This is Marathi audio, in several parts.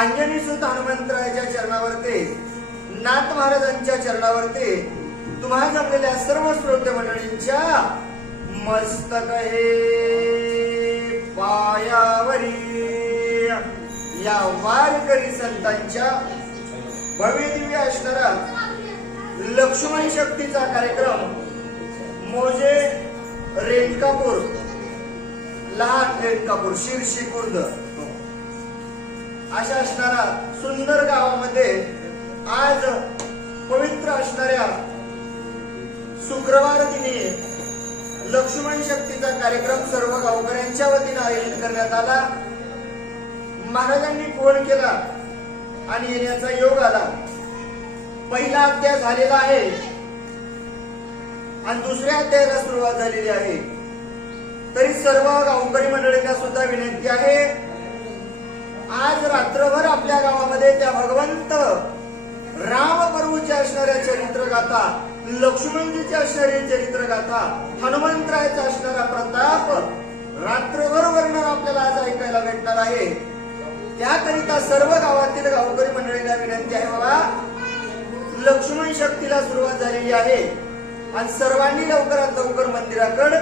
अंजनीसुत हनुमंतरायाच्या चरणावरती, नाथ महाराजांच्या चरणावरती, तुम्हा जमलेल्या सर्व श्रोते मंडळींच्या मस्तक हे पायावरी या वारकरी संतांच्या भव्य दिव्य असणारा लक्ष्मण शक्तीचा कार्यक्रम मोजे रेणकापूर, लहान रेणकापूर, शिरशी खुर्द अशा असणारा सुंदर गावामध्ये आज पवित्र असणाऱ्या शुक्रवार दिनी लक्ष्मण शक्तीचा कार्यक्रम सर्व गावकऱ्यांच्या वतीने आयोजित करण्यात आला। महाराजांनी फोन केला आणि येण्याचा योग आला। पहिला अध्याय झालेला आहे आणि दुसऱ्या अध्यायाला सुरुवात झालेली आहे। तरी सर्व गावकरी मंडळींना सुद्धा विनंती आहे, आज रात्रभर आपल्या गावामध्ये त्या भगवंत रामप्रभूच्या असणाऱ्या चरित्रगाथा, लक्ष्मणजीच्या असणारी चरित्रगाथा, हनुमंतरायाचा असणारा प्रताप रात्रभर वर्णन आपल्याला आज ऐकायला भेटणार आहे। त्याकरिता सर्व गावातील गावकरी मंडळींना विनंती आहे, बाबा लक्ष्मण शक्तीला सुरुवात झालेली आहे आणि सर्वांनी लवकरात लवकर मंदिराकडे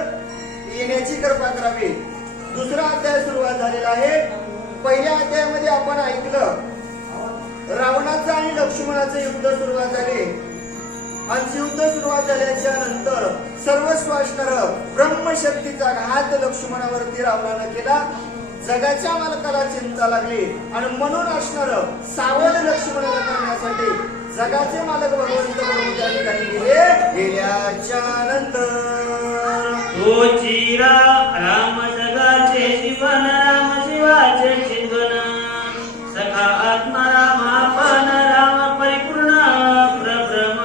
येण्याची कृपा करावी। दुसरा अध्याय सुरुवात झालेला आहे। पहिल्या अध्यायामध्ये आपण ऐकलं रावणाचं आणि लक्ष्मणाचं युद्ध सुरुवात झाले आणि युद्ध सुरुवात झाल्याच्या नंतर सर्वस्व असणारा ब्रह्मशक्तीचा घात लक्ष्मणावरती रावणानं केला। जगाच्या मालकाला चिंता लागली आणि म्हणून असणार सावध लक्ष्मणाला करण्यासाठी जगाचे मालक भगवंत प्रभू त्या ठिकाणी गेल्याच्या नंतर राम जगाचे जीवन, राम शिवाचे चिंतन, सखा आत्मा राम आपण, राम परिपूर्ण प्रभ्रम।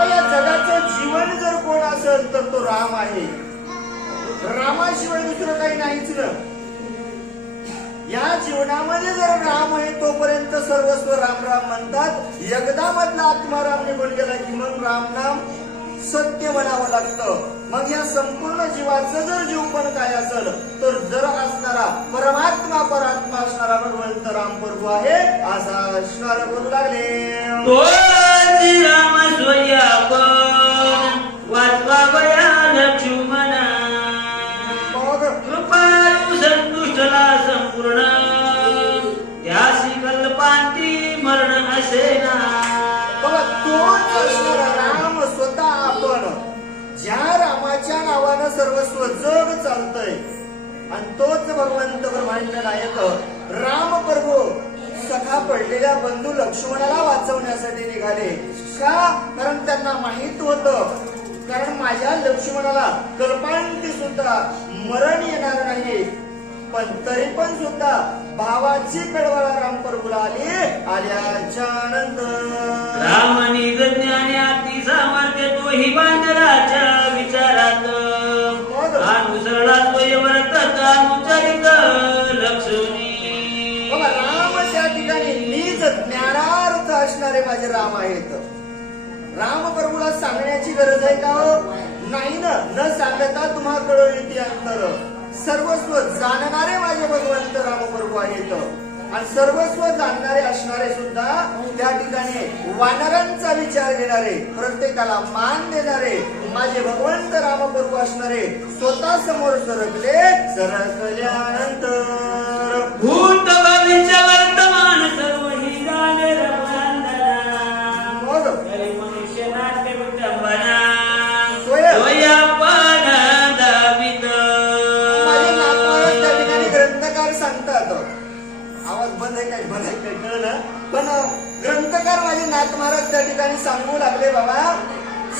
या जगाचं जीवन जर कोण असेल तर तो राम आहे। रामाशिवाय दुसरं काही नाहीच ना। या जीवनामध्ये जर राम आहे तोपर्यंत सर्वस्व राम राम म्हणतात। एकदा मधला आत्मा राम निघून गेला की मग राम नाम सत्य म्हणावं लागतं। मग या संपूर्ण जीवाचं जर जीवपण काय असेल तर जर असणारा परमात्मा परात्मा असणारा भगवंत राम प्रभू आहे असा असणार बोलू लागले। राम स्वयं वाचवावया लक्ष्मण, कृपाळू संतुष्टला संपूर्ण, त्यासी कल्पांती मरण असेना। तोच असणारा राम स्वतः आपण, ज्या रामाच्या नावानं सर्वस्व जग चालतंय आणि तोच भगवंत ब्रह्मांड नायक राम प्रभू सखा पडलेल्या बंधू लक्ष्मणाला वाचवण्यासाठी निघाले। का? कारण त्यांना माहित होतं, कारण माझ्या लक्ष्मणाला कल्पांती सुद्धा मरण येणार नाही, पण तरी पण सुद्धा भावाची कळवळा राम प्रभूला आली। आल्याच्या नंतर रामनी ज्ञानी अति सामर्थ्य तोही बांधराच्या विचारात अनुसरला तोय वर्त अनुचरित लक्षणी. बाबा राम त्या ठिकाणी नीच ज्ञानार्थ असणारे माझे राम आहेत. राम प्रभूला सांगण्याची गरज आहे का हो? नाही ना. न सांगता तुम्हा कळविती अंतर. सर्वस्व जाणणारे माझे भगवंत राम प्रभू आहेत. आणि सर्वस्व जाणणारे असणारे सुद्धा त्या ठिकाणी वानरांचा विचार घेणारे, प्रत्येकाला मान देणारे माझे भगवंत राम प्रभू असणारे स्वतः समोर सरकल्यानंतर भूत भविष्य वर्तमान सर्व ही जाणे रघुनंदना. मग मनुष्य नाट्य विडंबना सोय सोयापण दावित. माझे नातवाला त्या ठिकाणी ग्रंथकार सांगतात. आवाज बंद आहे काय बंद आहे काय कळलं. पण ग्रंथकार माझे नाथ महाराज त्या ठिकाणी सांगू लागले, बाबा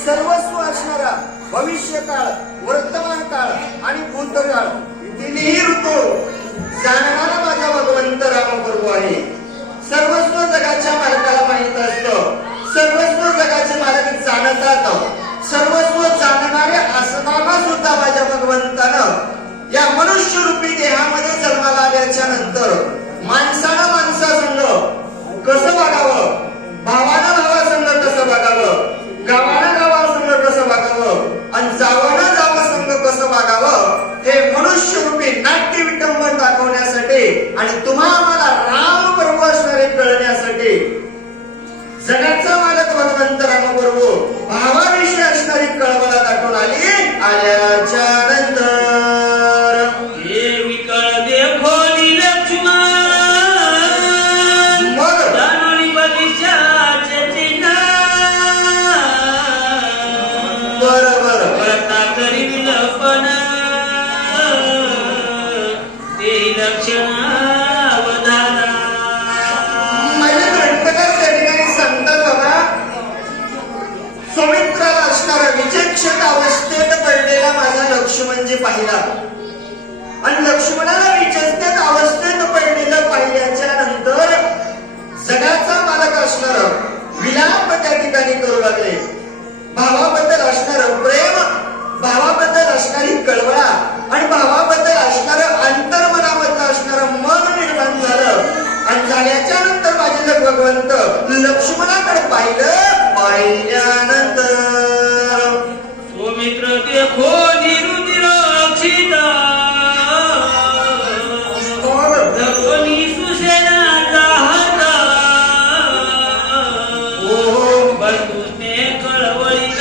सर्वस्व असणारा भविष्य काळ, वर्तमान काळ आणि भूतकाळ तिन्ही ऋतू जाणणारा माझा भगवंत राम प्रभू आहे. सर्वस्व जगाच्या मालकाला माहित असतं. सर्वस्व जगाचे मालक जाणतात. सर्वस्व जाणणारे असताना सुद्धा माझ्या भगवंतानं या मनुष्य रूपी देहामध्ये जन्माला आल्याच्या नंतर माणसानं माणसासंग कसं वागावं, भावानं भावासंग कसं वागावं, गावानं गावासंग कसं वागावं आणि जावानं जावासंग कसं वागावं हे मनुष्य रूपी नाट्य विटंबन दाखवण्यासाठी आणि तुम्हा आम्हाला राम प्रभू असणारे कळण्यासाठी जगाचा मालक भगवंत राम प्रभू भावाविषयी असणारी कळवळा दाखवून आल्याच्या नंतर हे विकळ देखो लक्ष्मण जाणोनी भविष्याचे चिन्ह. बरोबर करता तरी विलपन ते लक्षण अवधाना. माझे ग्रंथकार त्या ठिकाणी सांगतात, बाबा सौमित्राला असणारा विचक्षण अवस्थेत पडलेला माझा लक्ष्मण जे पाहिला आणि लक्ष्मणाला विचक्षण अवस्थेत पडलेलं पाहिल्याच्या नंतर जगाचा मालक असणार विलाप त्या ठिकाणी करू लागले. भावाबद्दल असणार प्रेम, भावाबद्दल असणारी कळवळा आणि भावाबद्दल असणार अंतर्मनामधलं असणार मन निर्माण झालं. आणि झाल्याच्या नंतर माझे भगवंत लक्ष्मणाकडे पाहिल्यानंतर सौमित्र देखो निरुनिरक्षित कोणी सुसेना जाहत बंधुने कळवळीत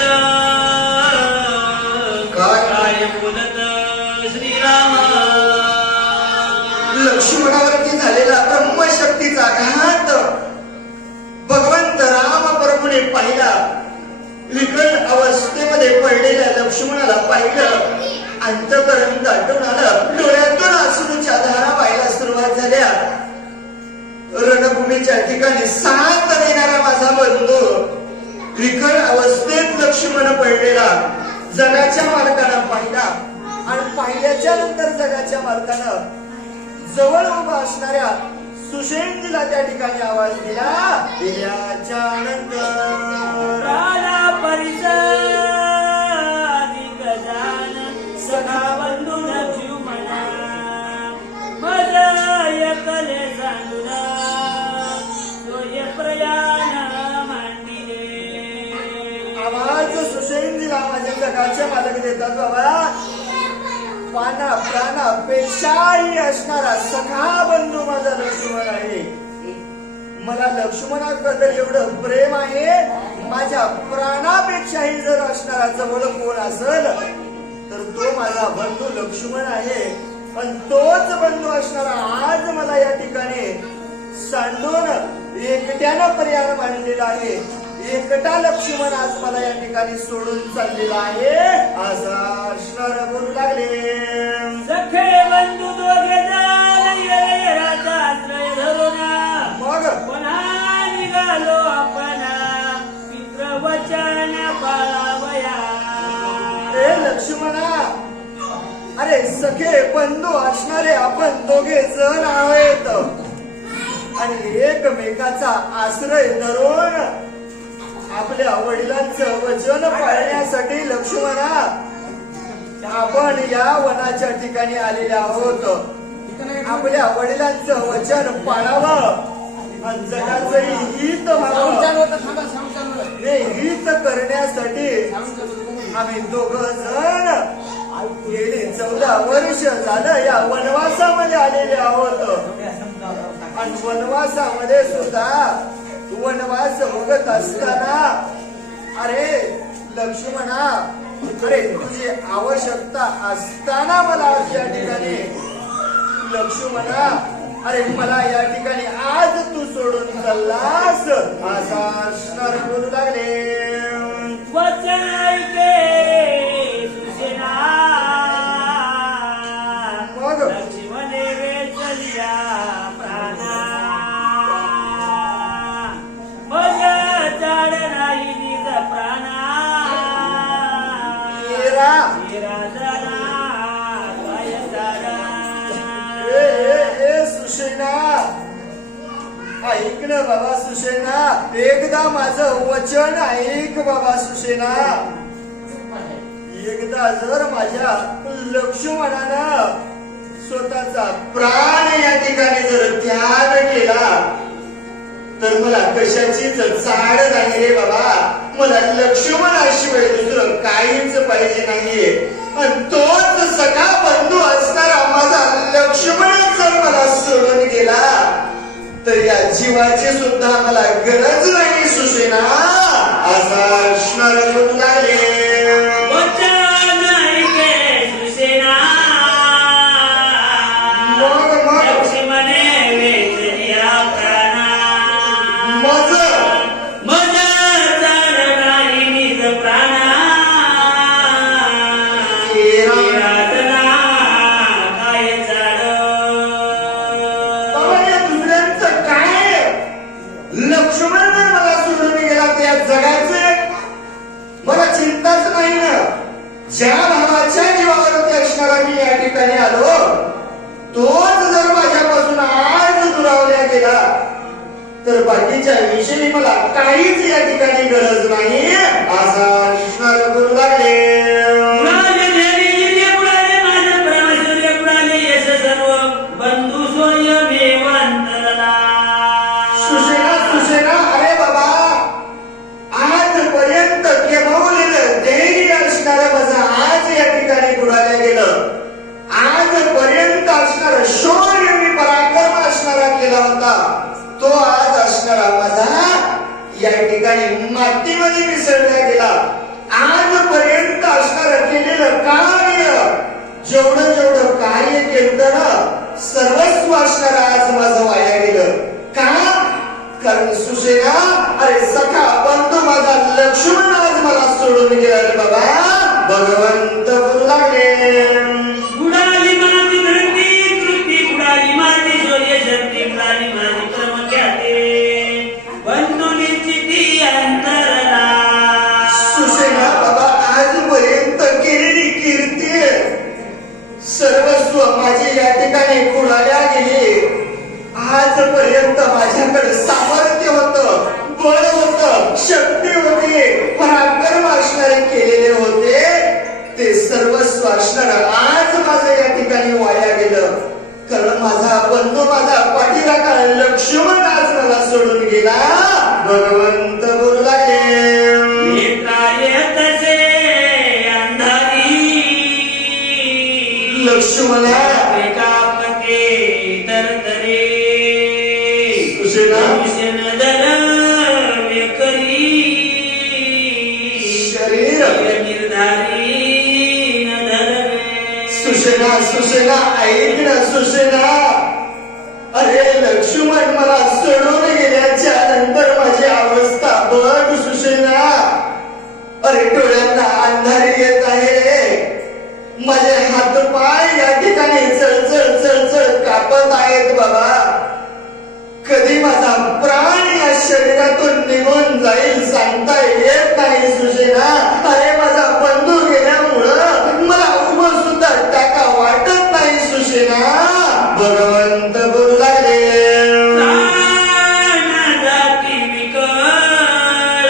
काय बोलत श्रीराम. लक्ष्मणावरती झालेला ब्रह्मशक्तीचा घात भगवंत राम प्रभूने पाहिला. विकट अवस्थेमध्ये पडलेल्या लक्ष्मणाला पाहिलं. अंतःकरण दाटून आलं. डोळ्यातून अश्रूच्या धारा व्हायला सुरुवात झाल्या. रणभूमीच्या ठिकाणी साथ देणारा माझा बंधू विकट अवस्थेत लक्ष्मण पडलेला जगाच्या मालकानं पाहिला. आणि पाहिल्याच्या नंतर जगाच्या मालकानं जवळ उभा असणाऱ्या सुषेणजीला त्या ठिकाणी आवाज दिल्याच्या नंतर राजा परिसर सखा बंधू लक्ष्मणा मज एकले सांडुना सोय प्रयाण मांडिले. आवाज सुषेणजीला माझ्या जगाचे मालक देतात, बाबा पाना प्राणापेक्षाही असणारा सखा बंधू माझा लक्ष्मण आहे. मला लक्ष्मणाबद्दल एवढं प्रेम आहे. माझ्या प्राणापेक्षाही जर असणारा जवळ कोण असेल तर तो माझा बंधू लक्ष्मण आहे. पण तोच बंधू असणारा आज मला या ठिकाणी सांडून एकट्यानं पर्याय मांडलेला आहे. एकटा लक्ष्मण आज मला या ठिकाणी सोडून चाललेला आहे असा असणार बोलू लागले. सखे बंधू दोघे जण येराचा आश्रय धरून मग पुन्हा निघालो आपण मित्र वचन पाळावया. हे लक्ष्मणा, अरे सखे बंधू असणारे आपण दोघे जण आहेत आणि एकमेकाचा आश्रय धरून आपल्या वडिलांचं वचन पाळण्यासाठी लक्ष्मणा आपण या वनाच्या ठिकाणी आलेले आहोत. आपल्या वडिलांचं वचन पाळावं आणि जगाचंही हित व्हावं. हे हित करण्यासाठी आम्ही दोघ जण गेली 14 वर्ष झालं या वनवासामध्ये आलेले आहोत. आणि वनवासामध्ये सुद्धा वनवास भोगत असताना अरे लक्ष्मणा, अरे तुझी आवश्यकता असताना मला आज या ठिकाणी लक्ष्मणा, अरे मला या ठिकाणी आज तू सोडून चाललास असा असणार बोलू लागले. वचन ऐके सुसेना, मग लक्ष्मणे वेचल्या प्राणा. मग जाड नाही निज प्राणा. येरा राजाला काय जाडा. ए सुसेना, ऐक ना बाबा सुसेना, एकदा माझं वचन ऐक बाबा सुसेना. एकदा जर माझ्या लक्ष्मणानं स्वतःचा प्राण या ठिकाणी जर त्याग केला तर मला कशाचीच चाड नाही रे बाबा. मला लक्ष्मणाशिवाय दुसरं काहीच पाहिजे नाहीये. आणि तोच सखा बंधू असणारा माझा लक्ष्मण जर मला सोडून गेला तर या जीवाची सुद्धा मला गरज नाही सुसेना असा असणार बोलू लागले. वचन ऐके सुसेना, मग लक्ष्मणे वेचल्या प्राणा. मज मज जाड नाही निज प्राणा. राजना काय जाड. बाबा या दुसऱ्यांचं काय? लक्ष्मण जर मला सोडून गेला तर या जगाचे मला चिंताच नाही ना. ज्या भावाच्या जीवावरती असणारा मी या ठिकाणी आलो तोच जर माझ्यापासून आज दुरावल्या गेला तर बाकीच्या विषयी मला काहीच या ठिकाणी गरज नाही असा असणार बोलू लागले. कुणाले देवी जिथे कुणाले माझं परमेश्वर कुणाले यश सर्व बंधू स्वयमेव अंतरला. सुसेना सुसेना, अरे बाबा आजपर्यंत केवळलेलं धैर्य असणारं माझं आज या ठिकाणी बुडाल्या गेलं. आजपर्यंत असणारं शौर्य मी पराक्रम असणारा केला होता तो आज असणारा माझा या ठिकाणी मातीमध्ये मिसळला गेला. आजपर्यंत असणारं केलेलं कार्य, जेवढं जेवढं कार्य केलं ना सर्वस्व असणारं आज माझं वाया गेलं. का? कारण सुसेना, अरे सखा बंधू माझा लक्ष्मण आज मला सोडून गेला रे बाबा. भगवंत बोलू लागले. बुडाली माझी धरती तृप्ती, बुडाली माझी शौर्य शक्ती, बुडाली माझी कर्म ख्याती, बंधू निश्चिती अंतरला. सुसेना बाबा आजपर्यंत केलेली कीर्ती सर्वस्व माझी या ठिकाणी कुणाला गेली. आजपर्यंत माझ्याकडे सामर्थ्य होतं, बळ होतं, शक्ती होती, पराक्रम असणारे केलेले होते ते सर्वस्व असणार आज माझं या ठिकाणी वाया गेलं. कारण माझा बंधू माझा पाठीराखा लक्ष्मण आज मला सोडून गेला. भगवंत बोलू लागले. हे कार्य तसे अंधारी लक्ष्मणा एकापके तरतरे. सुसेना दर व्यकरी शरीर निर्धारी न धरवे. सुसेना सुसेना, ऐक ना सुसेना, अरे लक्ष्मण मला सोडून गेल्याच्या नंतर माझी अवस्था बघ सुसेना. अरे डोळ्यांना अंधारी येत आहे, माझे हातपाय या ठिकाणी चळचळ चळचळ कापत आहेत बाबा. कधी माझा प्राण या शरीरातून निघून जाईल सांगता येत नाही सुसेना. अरे माझा बंधू गेल्यामुळं मला उभं सुद्धा टाका वाटत नाही सुसेना. भगवंत बोलू लागले. प्राण जाती विकळ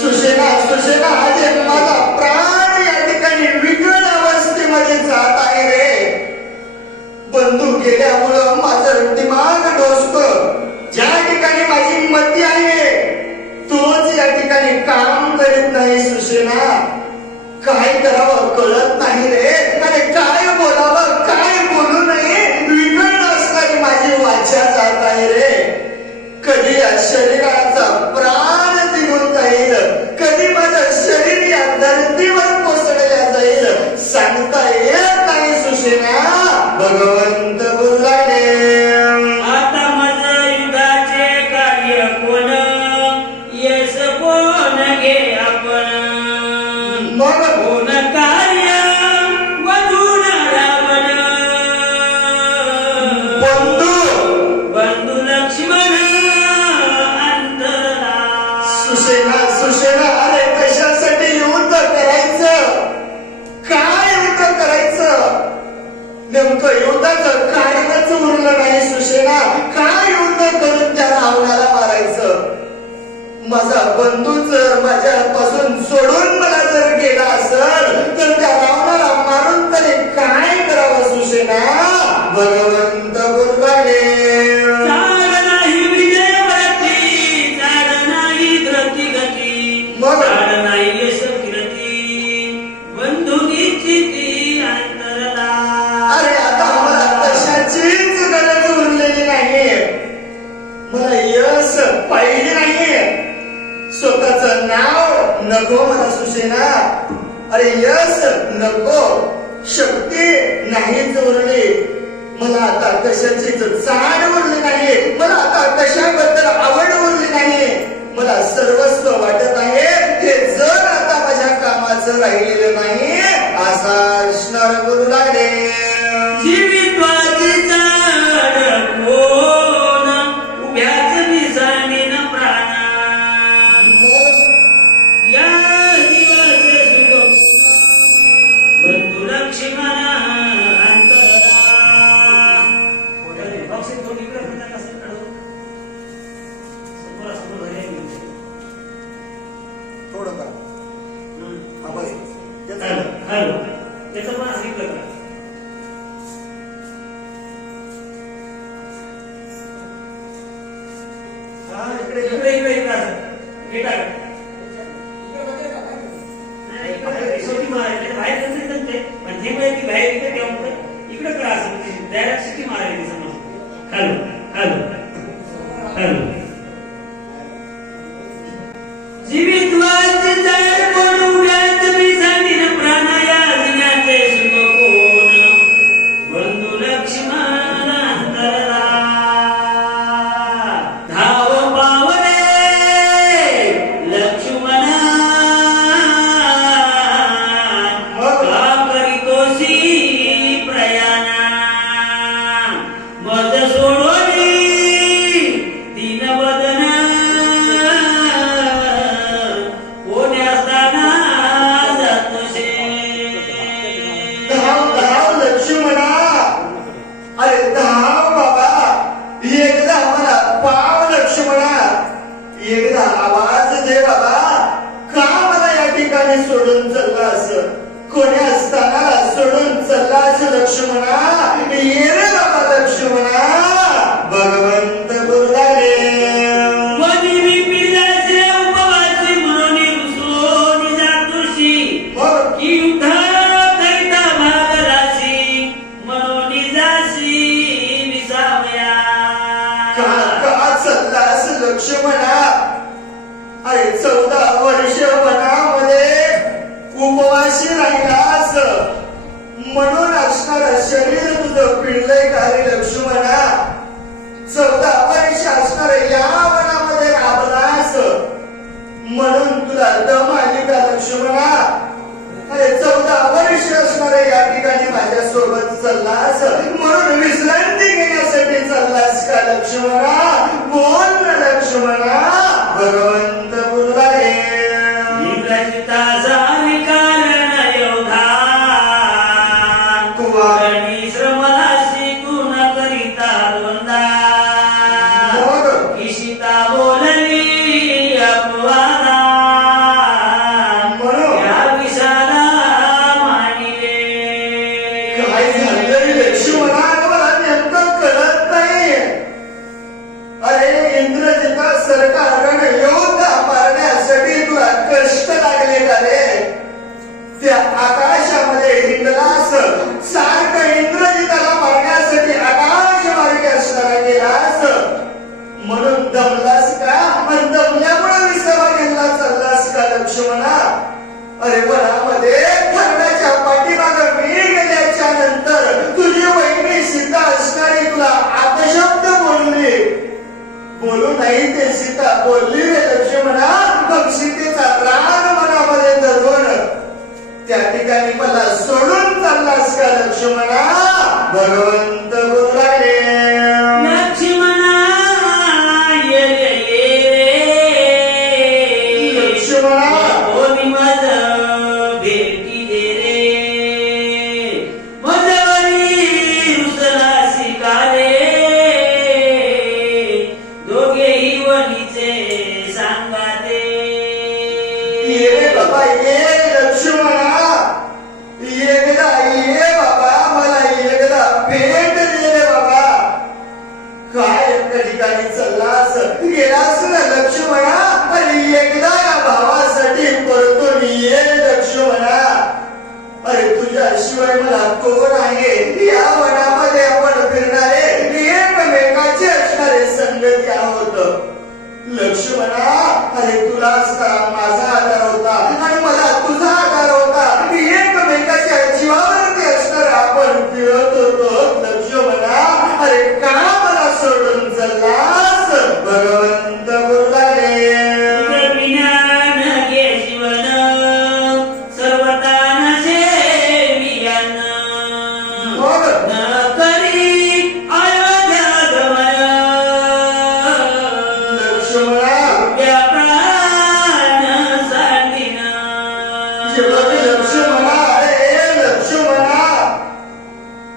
सुशेना सुशेना अरे माझा प्राण या ठिकाणी विकट अवस्थेमध्ये जात आहे रे. बंधू गेल्यामुळं माझं दिमाग डोसतं. ज्या ठिकाणी माझी मती आहे तोच या ठिकाणी काम करीत नाही सुशेना. काय करावं कळत नाही रे. अरे काय बोलावं काय बोलू नये विकट असणारी माझी वाचा जात आहे रे. कधी या शरीराचा प्राण निघून जाईल, कधी माझं शरीर या धर्तीवर कोसळल्या जाईल सांगता येत नाही सुशेना. भगवंत बोललाने आता माझं युगाचे कार्य कोण, यश कोण घे आपण. मग कोण कार्य वधून रावण, बंधू लक्ष्मण अंतरा. सुशेना सुशेना अरे कशासाठी युद्ध करायचं, काय युद्ध करायचं. नेमकं युद्धाचं कारणच उरलं नाही सुशेना. काय युद्ध करून त्या रावणाला मारायचं. माझा बंधू जर माझ्यापासून सोडून मला जर गेला असेल तर त्या रावणाला मारून तरी काय करावं सुशेना. भगवंत बोलवाने चाड नाही विजयवरती, चाड नाही धृती गती, मग? चाड नाही यश कीर्ती, बंधुकीची ती अंतरला. अरे आता मला कशाचीच गरज उरलेली नाहीये. मला यश पाहिजे नाहीये. स्वतःच नाव नको मला सुशेना. अरे यश नको, शक्ती नाहीच उरली. मला आता कशाचीच चाड उरली नाही. मला आता कशाबद्दल आवड उरली नाही. मला सर्वस्व वाटत आहे हे जर आता माझ्या कामाचं राहिलेलं नाही असा असणार बोलू लागले. जीवित्वाची चाड कोण, उभ्याच निसर्गीन प्राण. या दिवस सुख बंधू लक्ष्मण अंतरा. थोडं का हा बस हॅलो त्याचं पण सांगितलं का. हा इकडे इकडे इकडे इकडे असं. हे टाक. नाही, इकडे शेवटी मारायची. बाहेर कसं येतात ते, पण जे माहिती बाहेर येते तेव्हा कुठं इकडे करा असं डायरेक्ट सिटी मारायची समज. Hello hello hello. जीवित्वाची चाड कोण, उभ्याच निसर्गीन प्राण. या जिन्याचे सुख कोण, बंधू लक्ष्मण अंतरला. धाव पावले लक्ष्मण, का करीतोसी प्रयाण. मज सोडोनी दीनवदन, कोणी असताना जातोसे. धाव धाव लक्ष्मणा. अरे धाव बाबा. एकदा मला पाव लक्ष्मणा. एकदा आवाज दे बाबा. का मला या ठिकाणी सोडून चाललास. कोणी असताना सोडून चाललास लक्ष्मणा. ये रे बाबा लक्ष्मणा. भगवंत बोलाले. कोणी विपिलाचे उपवासी म्हणून रुसोनी जातोशी. मग की युद्ध करिता भागलासी, म्हणून जासी विसावया. का का चाललास लक्ष्मणा. अरे 14 वर्ष वनामध्ये उपवासी राहिलास म्हणून असणार शरीर तुझं पिळलंय का रे लक्ष्मणा. 14 वर्ष असणार या वनामध्ये राबलास म्हणून तुला दम आली का लक्ष्मणा. अरे 14 वर्ष असणार या ठिकाणी माझ्या सोबत चाललास म्हणून विश्रांती घेण्यासाठी चाललास का लक्ष्मणा. बोल ना लक्ष्मणा. भगवंत बोलवाले. इंद्रजिता झाली कारण योधा, कुवारणी श्रमदासी गुण करिता द्वंदा. मग ईशिता बोलली अपवादा, त्या आकाशामध्ये हिंडलास, सारखं इंद्रजिताला मारण्यासाठी आकाश मार्गे असणारा गेलास, म्हणून दमलास का? आणि दमल्यामुळे विसावा गेला चाललास का लक्ष्मणा? अरे वनामध्ये धरणाच्या पाठीमागं मी गेल्याच्या नंतर तुझी वहिनी सीता असणारी तुला अपशब्द बोलली. बोलू नाही ते सीता बोलली रे लक्ष्मणा. मग सीतेचा राग मनामध्ये धरून त्या ठिकाणी मला सोडून चाललास का लक्ष्मणा? भगवंत बोलू लागले, लक्ष्मणा ये रे ये लक्ष्मणा कोणी माझं भेटी दे रे, माझ्यावरी रुसलासी का रे, दोघेही वनीचे सांगा दे. ये रे बाबा ये लक्ष्मणा, एकदा ये बाबा, मला एकदा भेट दे रे बाबा. काय एका ठिकाणी चाललास गेलास ना लक्ष्मणा, आणि एकदा या भावासाठी परतून ये लक्ष्मणा. अरे तुझ्याशिवाय मला कोण आहे? या वनामध्ये आपण फिरणारे एकमेकाचे असणारे संगती आहोत लक्ष्मणा. अरे तुलाच का माझा आधार होता आणि मला तुझा आधार होता. एकमेकाच्या जीवावरती असणार आपण फिरत होतो लक्ष्मणा. अरे का मला सोडून चाललास? भगवंत बोलू लागले, तुझं विज्ञान घे जीवन, सर्वता नसेवियान. मग न करी अयोध्या गमन, लक्ष्मणा उभ्या प्राण सांगीन. जेव्हा मी लक्ष्मणा, अरे लक्ष्मणा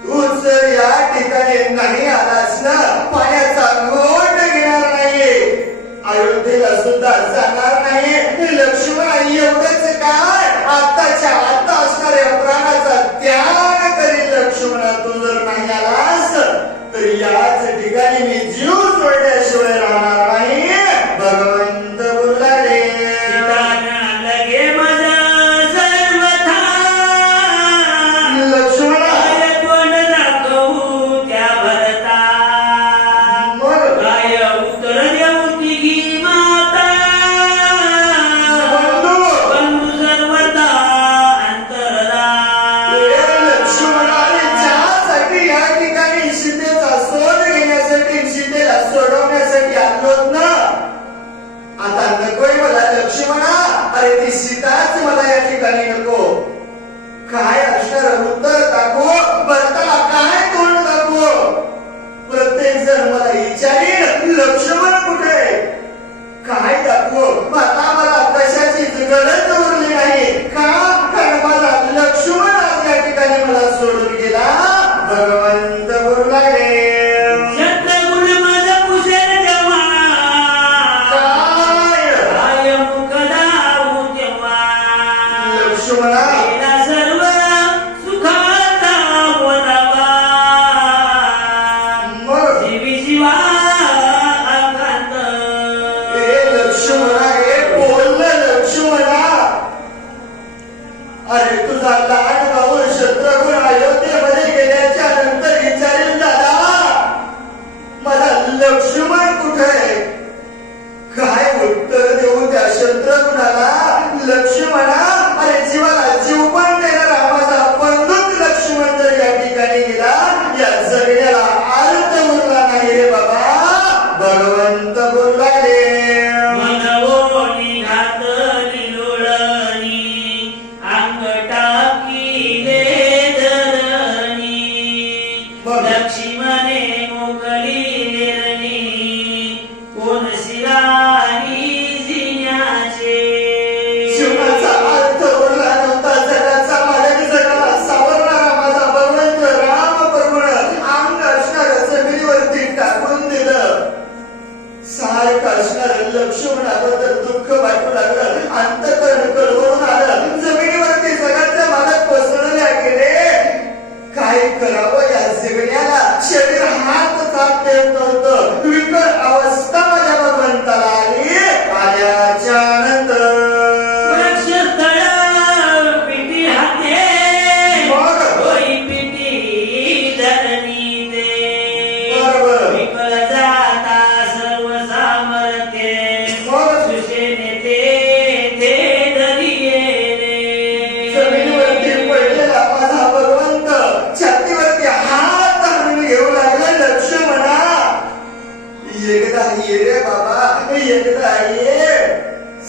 तू जर या ठिकाणी नाही आलास ना, पाण्याचा घोट घेणार नाही, अयोध्येला सुद्धा जाणार नाही लक्ष्मणा. एवढंच काय, आताच्या आता असणाऱ्या प्राणाचा त्याग करील लक्ष्मणा. तू जर नाही आलास तर याच ठिकाणी मी जीव सोडल्याशिवाय राहणार नाही. भगवंत बोलू लागले, सीताना लगे माझं सर्वथा, लक्ष्मणा काय कोण दाखवू त्या भरता. मग काय उत्तर देऊ तिघी माता, बंधू बंधू सर्वता अंतरला. लक्ष्मणा, ज्यासाठी या ठिकाणी सीतेचा शोध घेण्यासाठी, सीतेला सोडवण्यासाठी आलोत ना, आता नकोय मला लक्ष्मणा. अरे ती सीताच मला या ठिकाणी नको. काय असणार उत्तर दाखवू, भरताला काय तोंड दाखवू? प्रत्येक जण मला विचारील लक्ष्मण कुठे? काय दाखवू? आता मला कशाचीच गरज उरली नाही. का? कारण माझा लक्ष्मण आज या ठिकाणी मला सोडून गेला. भगवंत बोलू लागले, शत्रुगुण माझं पुसेल जेव्हा, काय काय मुख दावू तेव्हा. लक्ष्मणा गेला सर्व सुखाचा बोलावा, मग जीवी शिवा अकांत. हे लक्ष्मणा हे बोललं लक्ष्मणा. अरे तुझा लहान भाऊ शत्रुघ्न अयोध्येमध्ये गेल्याच्या नंतर विचारेल दादा मला लक्ष्मण कुठे? काय उत्तर देऊ त्या शत्रुघ्नाला? लक्ष्मणा, अरे जीवाला जीव पण देणारा माझा बंधूच लक्ष्मण जर या ठिकाणी गेला, या जगण्याला अर्थ उरला नाही रे बाबा. भगवंत बोलू लागले, मनवोनी घातली लोळणी, अंग टाकी ये रे बाबा एकदा ये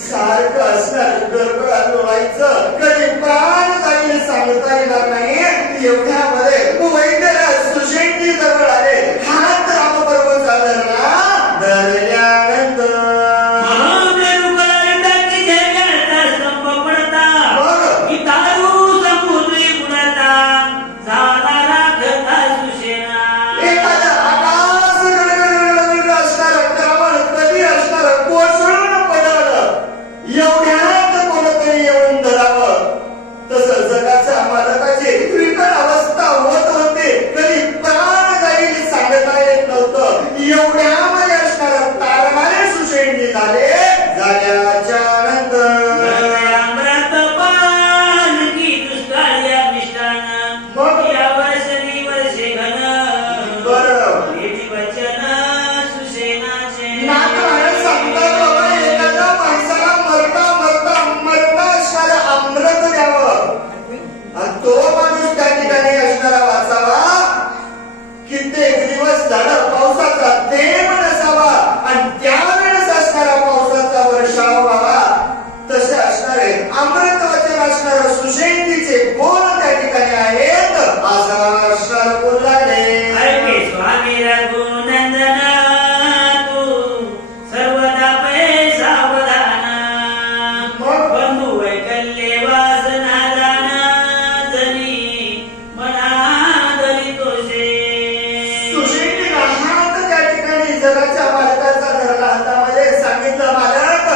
सारखं असणार गडबडात लोळायचं कधी प्राण जाईल सांगता येणार नाही एवढ्यामध्ये वैद्यराज सुशेंजी जवळ आले हात रामबरोबर धरला धरल्यानंतर एवढ्यामध्ये असणार तारमाने सुशेंजी झाले झाल्याच्या तो माणूस त्या ठिकाणी असणारा वाचावा कित्येक दिवस झालं पावसाचा थेंब नसावा आणि त्यावेळेस असणारा पावसाचा वर्षाव व्हावा तसे असणारे अमृत वचन असणार सुशेंजीचे बोल त्या ठिकाणी आहेत असा असणार बोल लागले स्वामी रघुनंदन तू सर्वदा पै सावधान बंधू वैकल्ये वासना जगाच्या मालकाचा धरला हातामध्ये सांगितलं मालक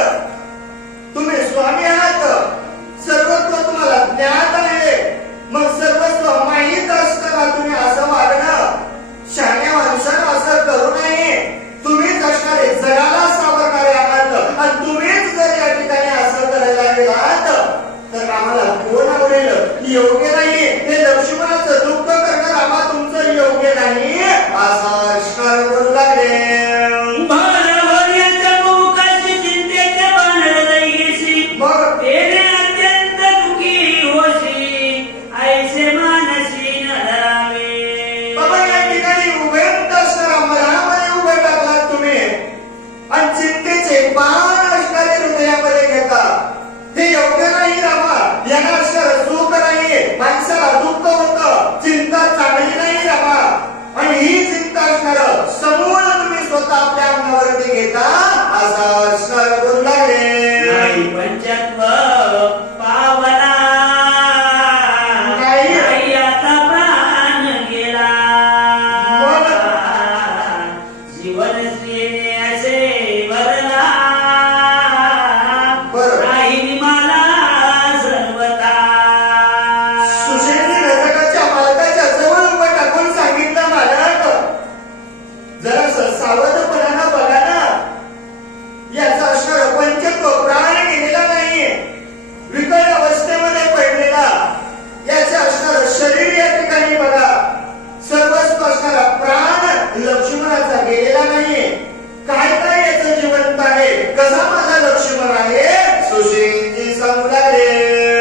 तुम्ही स्वामी आहात सर्वत्व तुम्हाला ज्ञात आहे मग सर्वस्व माहीत असताना तुम्ही असं वागणं शहाण्या माणसानं असं करू नये तुम्हीच असणारे जगाला सावरणारे आहात आणि तुम्हीच जर या ठिकाणी असं करायला गेलात तर आम्हाला कोण आवडेल योग्य नाही हे लक्ष्मणाचं दुःख करणं आम्हा तुमचं योग्य नाही असा असणार बोलू लागले माणसाला दुःख होतं चिंता चांगली नाही रामा आणि ही चिंता असणार समूळ तुम्ही स्वतः आपल्या अंगावरती घेता असा असणार बोलू लागले पंचत्व पावला नाही आता प्राण गेला जीवन श्रीने असे वरला नाही मला सर्वता सावधपणानं बघा ना याचा असणार पंचत्व प्राण गेलेला नाहीये विकट अवस्थेमध्ये पडलेला याचे असणार शरीर या ठिकाणी बघा सर्वस्व असणारा प्राण लक्ष्मणाचा गेलेला नाहीये काय काय याचं जिवंत आहे कसा माझा लक्ष्मण आहे सुशेंजी सांगू लागले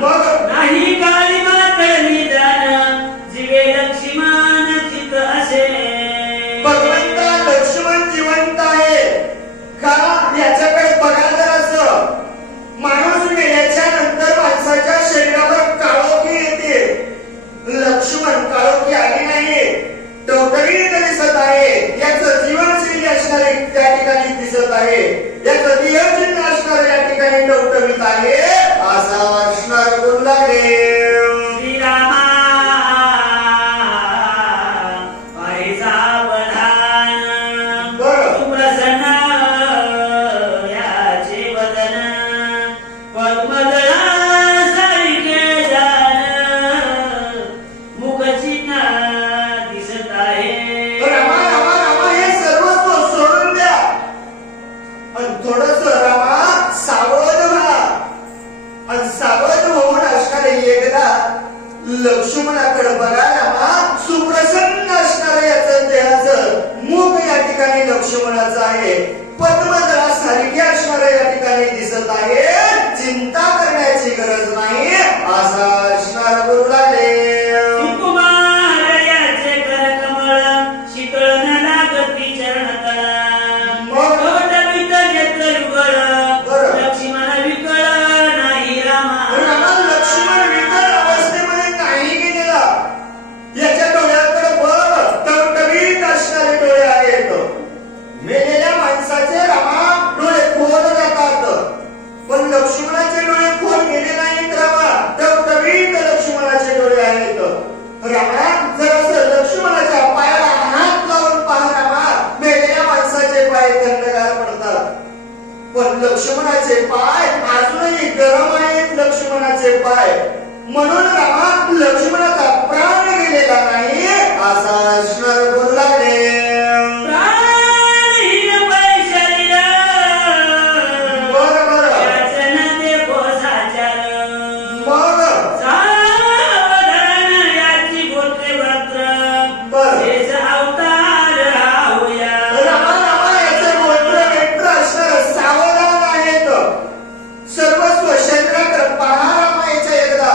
मग नाही काळी मातळली भगवंता लक्ष्मण जिवंत आहे का याच्याकडे बघा जरासं माणूस मेल्याच्या नंतर माणसाच्या शरीरावर काळोखी येते लक्ष्मण काळोखी आली नाही टवटवीत दिसत आहे याचं जीवनशैली असणारे त्या ठिकाणी दिसत आहे याचं देहचिन्ह असणार या ठिकाणी टवटवीत आहे असा असणार बोलू लागले लक्ष्मणाकडे बघायला सुप्रसन्न असणार याचं देहाचं मुख या ठिकाणी लक्ष्मणाचं आहे पद्मदळा सारखी असणार या ठिकाणी दिसत आहे चिंता करण्याची गरज नाही असा असणार बोलू लागले सुकुमार याचे पण लक्ष्मणाचे पाय अजूनही गरम आहेत. लक्ष्मणाचे पाय म्हणून रामा लक्ष्मणाचा प्राण गेलेला नाही असा असणार बोलू लागले. प्राणहीन पैशालीला बरं बरं याचन देखो साचार. मग सावधान याची गोत्रे व्रत्र बरं हेच अवतार हा होया. रामा रामा याचे गोत्र मित्र असणार सावधान आहेत. सर्वस्व शरीराकडे पहा रामा याच्या एकदा.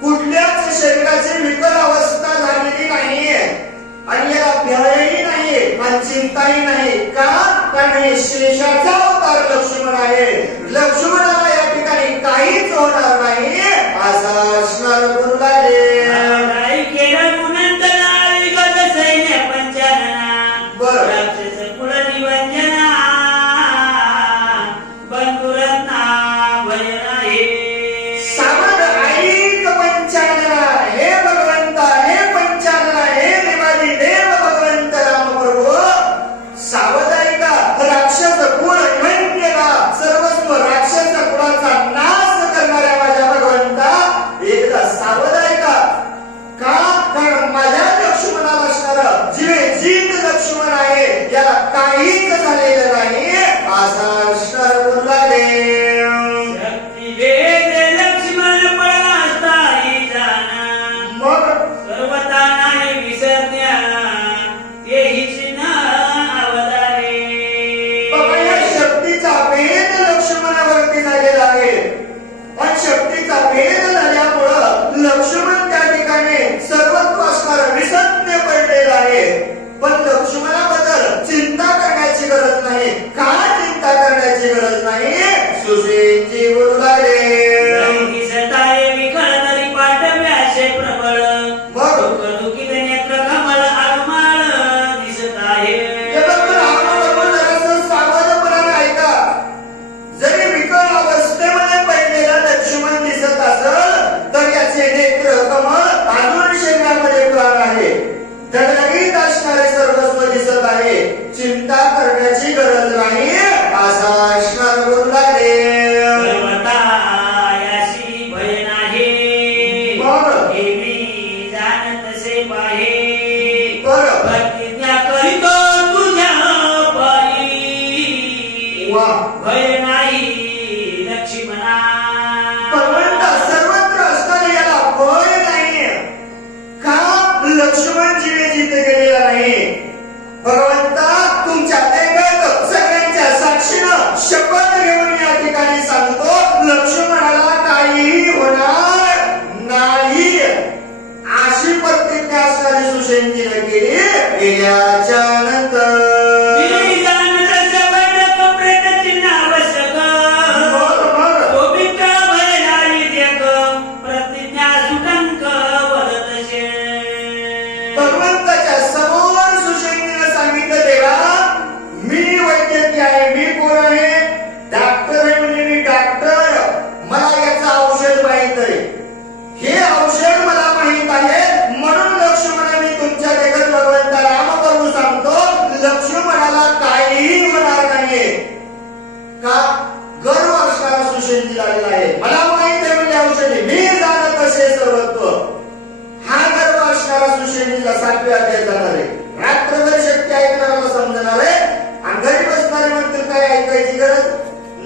कुठल्याच शरीराची विकल अवस्था झालेली नाहीये आणि याला भयही नाही आणि चिंताही नाही. का? कारण हे शेषाचा अवतार लक्ष्मण आहे. लक्ष्मणाला या ठिकाणी काहीच होणार नाही असा असणार बोलू लागले. काही केलं गुणंतना विगत सैन्य पंचानना. बरं. राक्षस कुळ निवंजना बंधुरत्ना भय नाही. सावध ऐक पंचानना हे भगवंता हे पंचानना हे देवादी देव भगवंत राम प्रभू. सावध ऐका राक्षस कुळ निवंजना सर्वस्व राक्षस कुळाचा नाश करणाऱ्या माझ्या भगवंता एकदा सावध ऐका. का? कारण माझ्या लक्ष्मणाला असणार जीवे जीत लक्ष्मण आहे याला काहीच झालेलं नाही असा असणार बोलू लागले. शक्ती भेद लक्ष्मण पळला असता ही जाण. मग सर्वता नाही विसरण्या तेही चिन्ह अवतारे. बघा या शक्तीचा भेद लक्ष्मणावरती झालेला आहे आणि शक्तीचा भेद झाल्यामुळं लक्ष्मण त्या ठिकाणी सर्वत्व असणार विसज्ञ पडलेला आहे. पण लक्ष्मणाबद्दल चिंता करण्याची गरज नाही. का चिंता करण्याची गरज नाही? सुशीलजी बोलू लागले. जरी दिसत आहे विकळ तरी पाठवे असे प्रबळ. मग दुःखदुःखित नेत्र कमळ आगमाळ दिसत आहे. त्याबद्दल आपण जरासं सावधपणाने ऐका. जरी विकल अवस्थेमध्ये पडलेला लक्ष्मण दिसत असेल तर याचे नेत्र कमळ अजून शरीरामध्ये प्राण आहे. धगधगीत असणारे सर्वस्व दिसत आहे. चिंता करण्याची गरज नाही असा असणार बोलू लागले. सर्वता याशी भय नाही. मग हे मी जाणतसे पाहे. बरं प्रतिज्ञा करीतो तुझ्या पायी. वा भय नाही लक्ष्मणा. भगवंता सर्वत्र असताना याला भय नाहीये. का? लक्ष्मण जीवे जिथे गेलेला नाही. भगवंता तुमच्या देखत सगळ्यांच्या साक्षीनं शपथ घेऊन या ठिकाणी सांगतो लक्ष्मणाला काहीही होणार नाही अशी प्रतिज्ञा असणारी सुषेणजीने केली. गेल्याच्या नंतर मी जाणतसे बैठक प्रेत चिन्ह आवश्यक. तो बिका भय नाही देख प्रतिज्ञा सुटंक वदतसे. भगवंताच्या समोर सुषेणजीने सांगितलं देवा मी वैद्यकीय आहे. मी कोण आहे? डॉक्टर आहे. म्हणजे मी डॉक्टर. मला याचं औषध माहित आहे. हे औषध मला माहित आहे. म्हणून लक्ष्मणा मी तुमच्या देखत भगवंता राम प्रभू सांगतो लक्ष्मणाला काहीही होणार नाहीये. का? गर्व असणारा सुषेणजी लागलेला आहे. मला माहित आहे म्हणजे औषधी मी जाणत असे सर्वत्व. हा गर्व असणारा सुषेणजीला 7व्या अध्यायात जाणार आहे. रात्रभर शक्ती ऐकणाऱ्याला समजणार आहे आणि घरी बसणारे म्हणतील काय ऐकायची गरज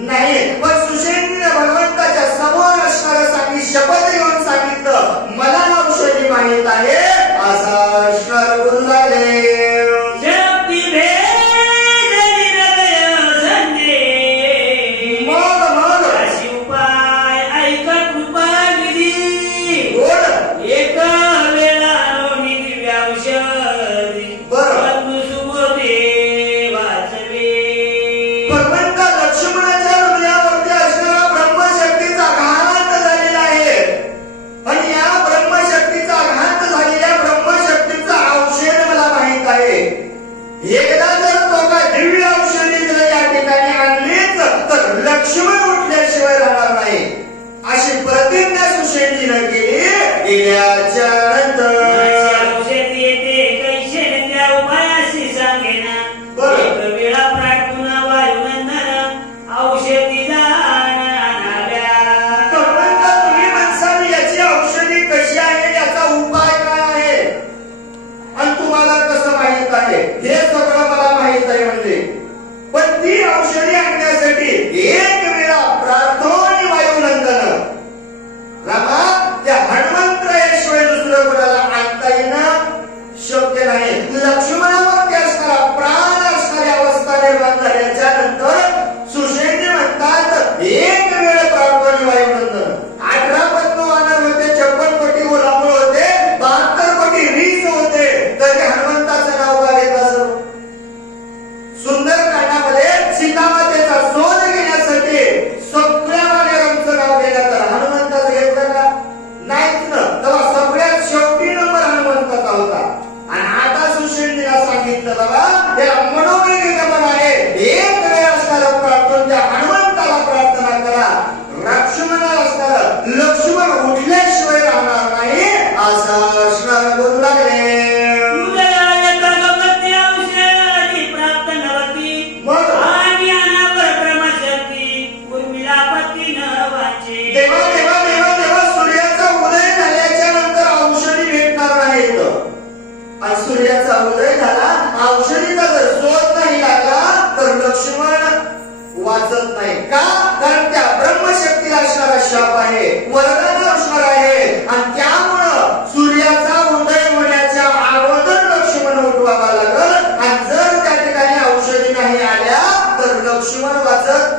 नाही. पण सुषेणजीने भगवंताच्या समोर असणारं सांगितलं शपथ घेऊन सांगितलं मला औषधी माहित आहे असा असणार बोलू लागले. शक्ती भेद हृदय संगे. मग अशी उपाय ऐक कृपा निधी. गोड एक वेळा निधी औषधी. बरं. बंधू सुबोधे वाचत नाही का? कारण त्या ब्रह्मशक्तीला असणारा शाप आहे, वरदान असणार आहे, आणि त्यामुळं सूर्याचा उदय होण्याच्या अगोदर लक्ष्मण उठवावा लागल. आणि जर त्या ठिकाणी औषधी नाही आल्या तर लक्ष्मण वाचत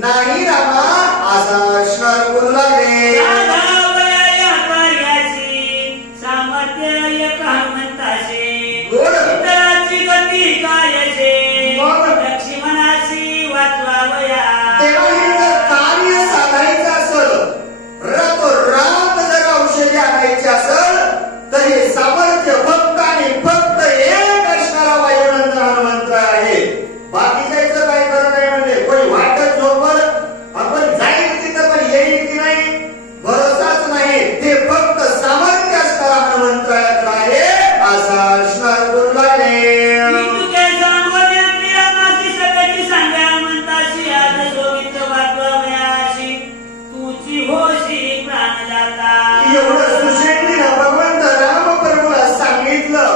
नाही रामा असा असणार बोलू लागले. राधावया कार्याची सामर्थ्य एक हनुमंताचे, इतराची गती कायचे लक्ष्मणाची वाचवावया. तेव्हा हे जर कार्य साधायचं असेल, रातोरात जर औषधी आणायची असेल तर हे सामर्थ्य फक्त आणि फक्त एक असणारा वायुनंदन हनुमंत आहे. बाकीच्याचं काय करत नाही, म्हणजे कोणी वाटत झोपल आपण जाईल तिथं पण येईल की नाही भरोसाच नाही. ते फक्त सामर्थ्य असणारा हनुमंत्राकडे आहे असा असणार बोलू लागले. एवढं सुशेषीनं भगवंत राम प्रभूला सांगितलं.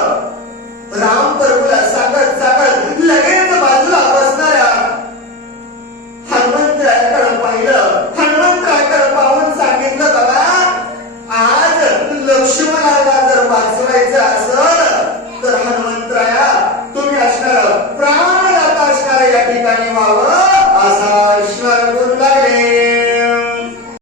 राम प्रभूला सांगत सांगत लगेच बाजूला बसणाऱ्या हनुमंतराकडे पाहिलं. हनुमंतराकडे पाहून सांगितलं, बाबा आज लक्ष्मणाला जर वाचवायचं